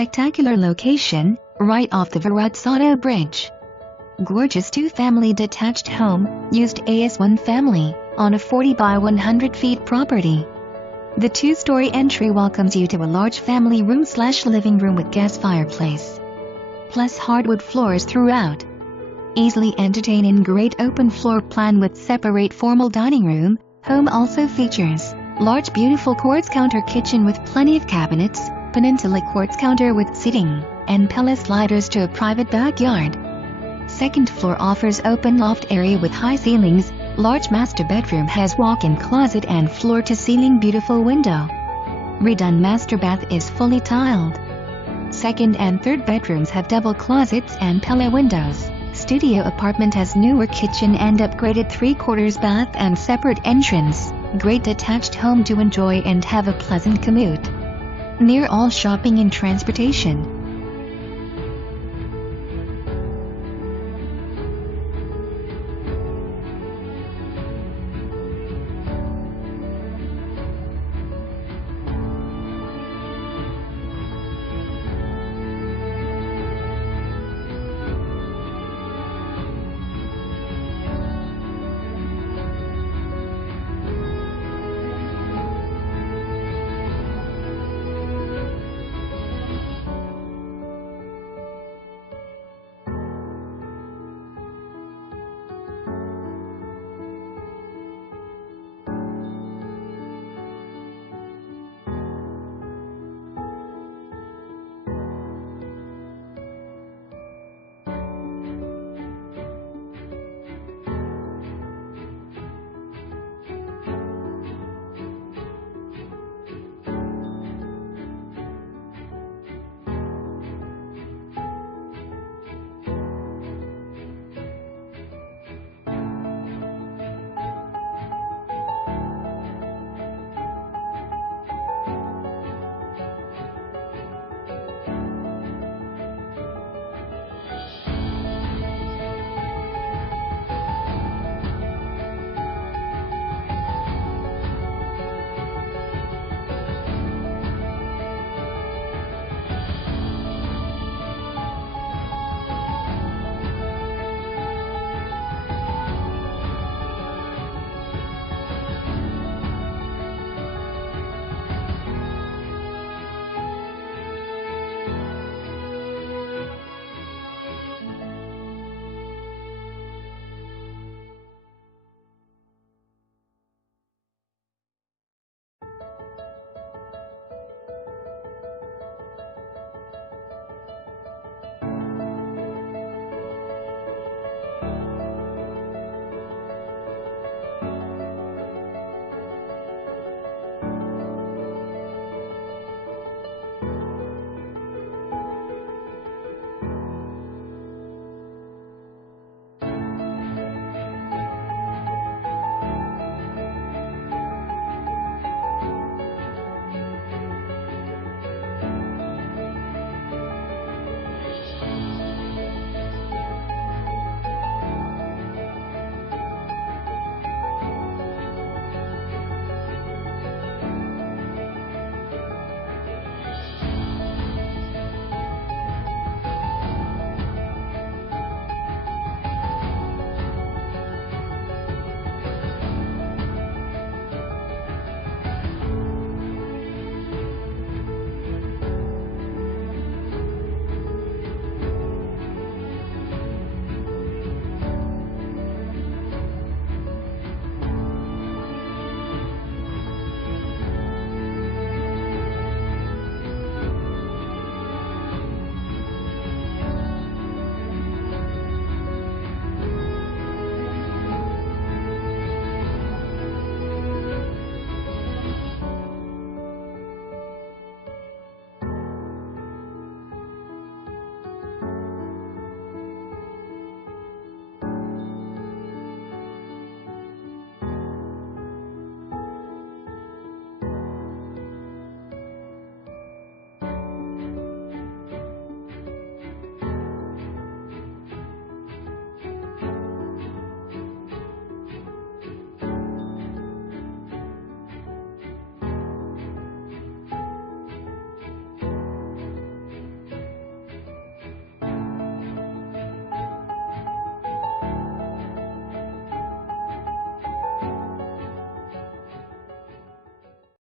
spectacular location, right off the VERRAZZANO bridge. Gorgeous two-family detached home, used as one family, on a 40 by 100 feet property. The two-story entry welcomes you to a large family room/living room with gas fireplace, plus hardwood floors throughout. Easily entertain in great open floor plan with separate formal dining room. Home also features large beautiful quartz counter kitchen with plenty of cabinets, Peninsula quartz counter with seating, and PELLA sliders to a private backyard. Second floor offers open loft area with high ceilings. Large master bedroom has walk-in closet and floor-to-ceiling beautiful window. Redone master bath is fully tiled. Second and third bedrooms have double closets and PELLA windows. Studio apartment has newer kitchen and upgraded 3/4 bath and separate entrance. Great detached home to enjoy and have a pleasant commute. Near all shopping and transportation.